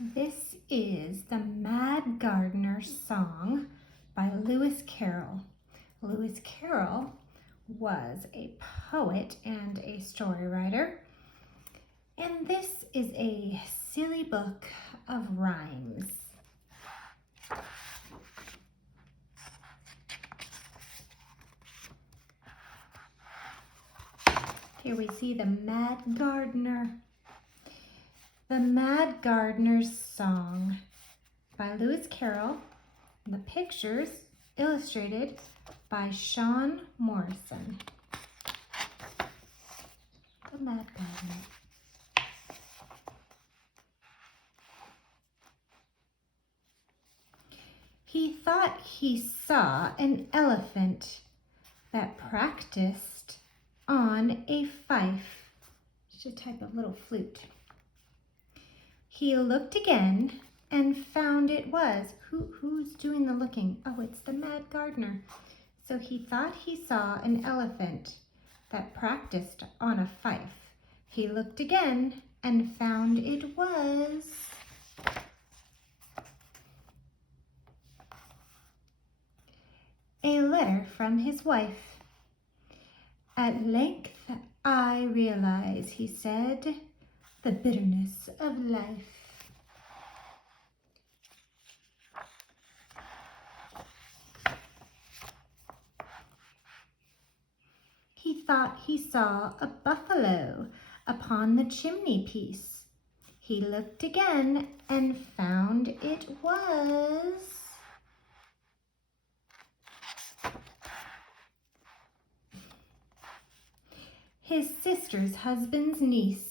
This is the Mad Gardner song by Lewis Carroll. Lewis Carroll was a poet and a story writer, and this is a silly book of rhymes. Here we see the Mad Gardner. The Mad Gardner's Song by Lewis Carroll. The pictures illustrated by Sean Morrison. The Mad Gardner. He thought he saw an elephant that practiced on a fife. It's a type of little flute. He looked again and found it was. Who's doing the looking? Oh, it's the Mad Gardner. So he thought he saw an elephant that practiced on a fife. He looked again and found it was a letter from his wife. At length I realize, he said, the bitterness of life. He thought he saw a buffalo upon the chimney piece. He looked again and found it was his sister's husband's niece.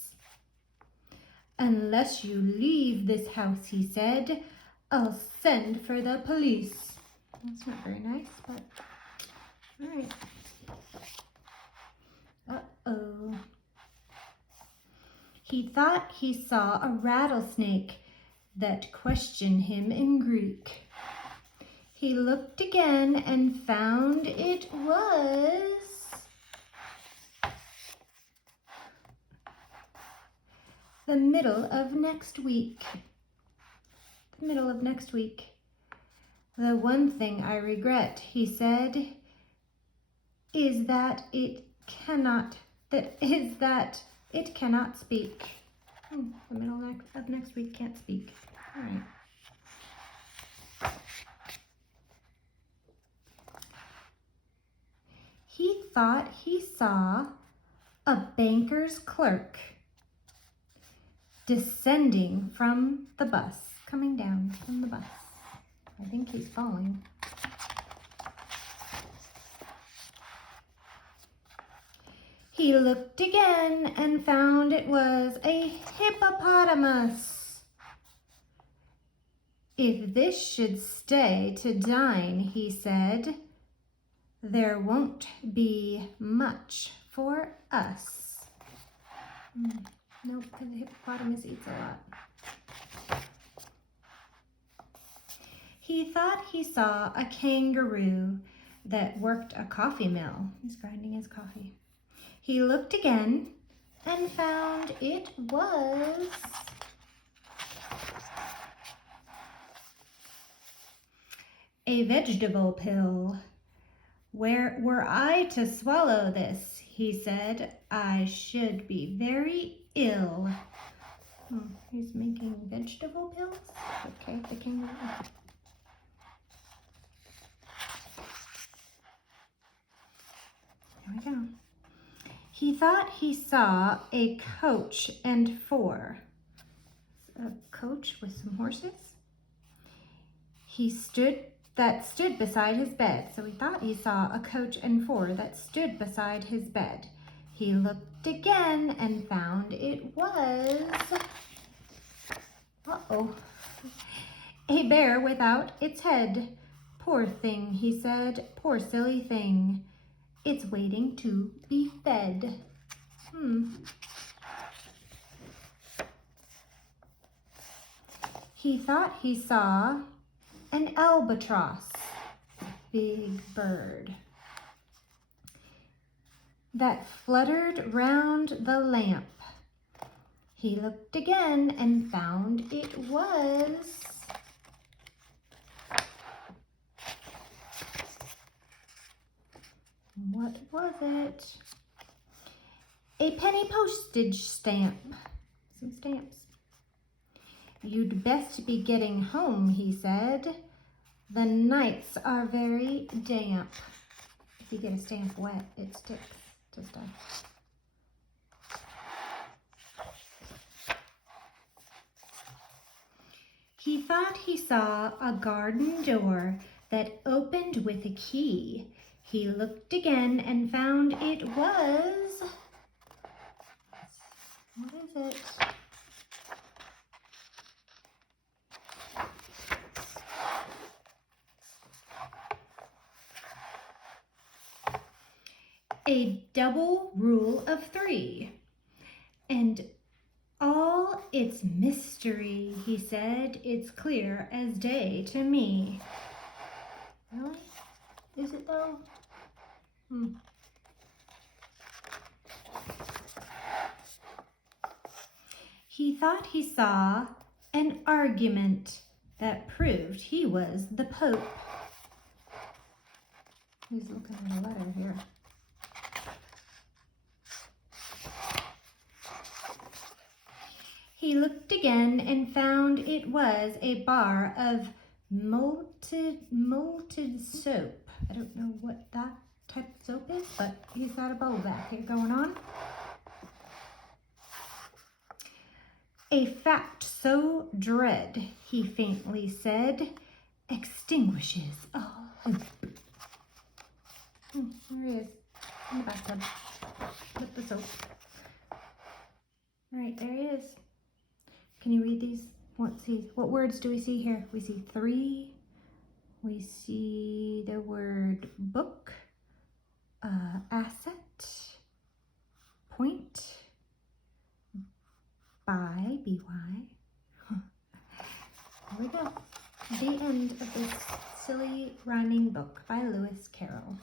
Unless you leave this house, he said, I'll send for the police. That's not very nice, but all right. Uh-oh. He thought he saw a rattlesnake that questioned him in Greek. He looked again and found it was the middle of next week. The middle of next week. The one thing I regret, he said, is that it cannot speak. The middle of next week can't speak. All right. He thought he saw a banker's clerk descending from the bus, coming down from the bus. I think he's falling. He looked again and found it was a hippopotamus. If this should stay to dine, he said, there won't be much for us. Nope, because the hippopotamus eats a lot. He thought he saw a kangaroo that worked a coffee mill. He's grinding his coffee. He looked again and found it was a vegetable pill. Were I to swallow this, he said, I should be very ill. Oh, he's making vegetable pills? Okay, the kangaroo. There we go. He thought he saw a coach and four. A coach with some horses? That stood beside his bed. So he thought he saw a coach and four that stood beside his bed. He looked again and found it was a bear without its head. Poor thing, he said, poor silly thing. It's waiting to be fed. He thought he saw an albatross, big bird, that fluttered round the lamp. He looked again and found it was what was it? A penny postage stamp. Some stamps. You'd best be getting home, he said. The nights are very damp. If you get a stamp wet, it sticks to stuff. He thought he saw a garden door that opened with a key. He looked again and found it was... What is it? A double rule of 3. And all its mystery, he said, it's clear as day to me. Really? Is it though? He thought he saw an argument that proved he was the Pope. He's looking at a letter here. He looked again and found it was a bar of malted soap. I don't know what that type of soap is, but he's got a bowl back here going on. A fact so dread, he faintly said, extinguishes all hope. There he is, in the bathtub, with the soap. All right, there he is. Can you read these? What words do we see here? We see 3. We see the word book, asset, point, by, B-Y. Here we go. The end of this silly rhyming book by Lewis Carroll.